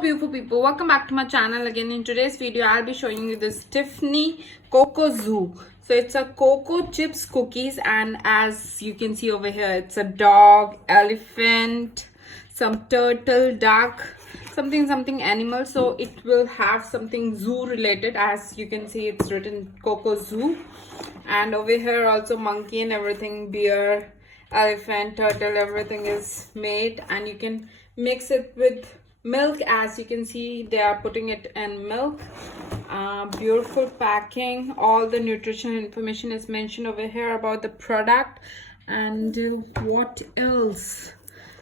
beautiful people, welcome back to my channel again. In today's video I'll be showing you this Tiffany Coco Zoo. So it's a cocoa chips cookies, and as you can see over here, it's a dog, elephant, some turtle, duck, something animal. So it will have something zoo related. As you can see, it's written Coco Zoo, and over here also monkey and everything, bear, elephant, turtle, everything is made, and you can mix it with milk. As you can see, they are putting it in milk. Beautiful packing. All the nutrition information is mentioned over here about the product. And what else?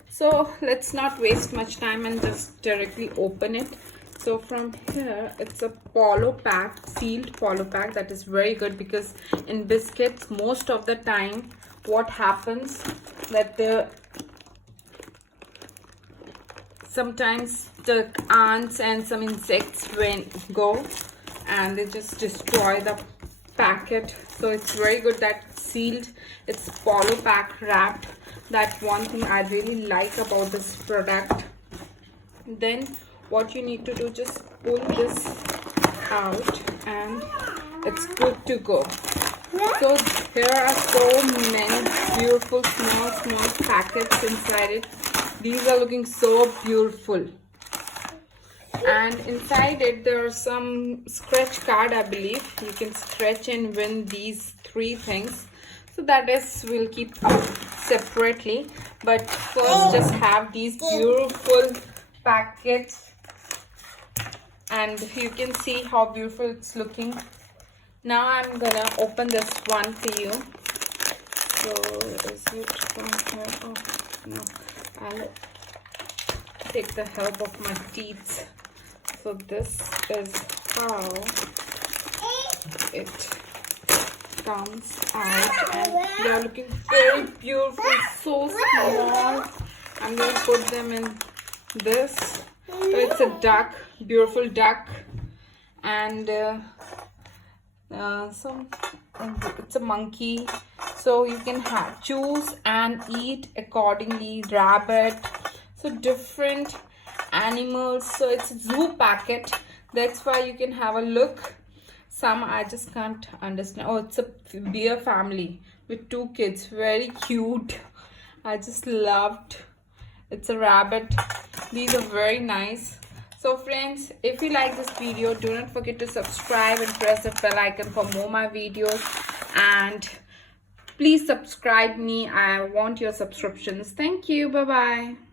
So let's not waste much time and just directly open it. So from here, it's a polo pack, sealed polo pack. That is very good, because in biscuits most of the time what happens that sometimes the ants and some insects go and they just destroy the packet. So it's very good that sealed, it's polo pack wrapped. That's one thing I really like about this product. Then what you need to do, just pull this out and it's good to go. So there are so many beautiful small packets inside it. These are looking so beautiful, and inside it there are some scratch card. I believe you can scratch and win these 3 things. So that is, we'll keep separately, but first just have these beautiful packets, and you can see how beautiful it's looking. Now I'm gonna open this one for you. So is it from here? Oh no, I'll take the help of my teeth. So this is how it comes out, and they are looking very beautiful, so small. I'm gonna put them in this. So it's a duck, beautiful duck, and it's a monkey. So you can choose and eat accordingly. Rabbit, so different animals. So it's a zoo packet, that's why you can have a look. Some I just can't understand. Oh, it's a bear family with 2 kids, very cute. I just loved. It's a rabbit. These are very nice. So friends, if you like this video, do not forget to subscribe and press the bell icon for more my videos, and please subscribe me. I want your subscriptions. Thank you. Bye bye.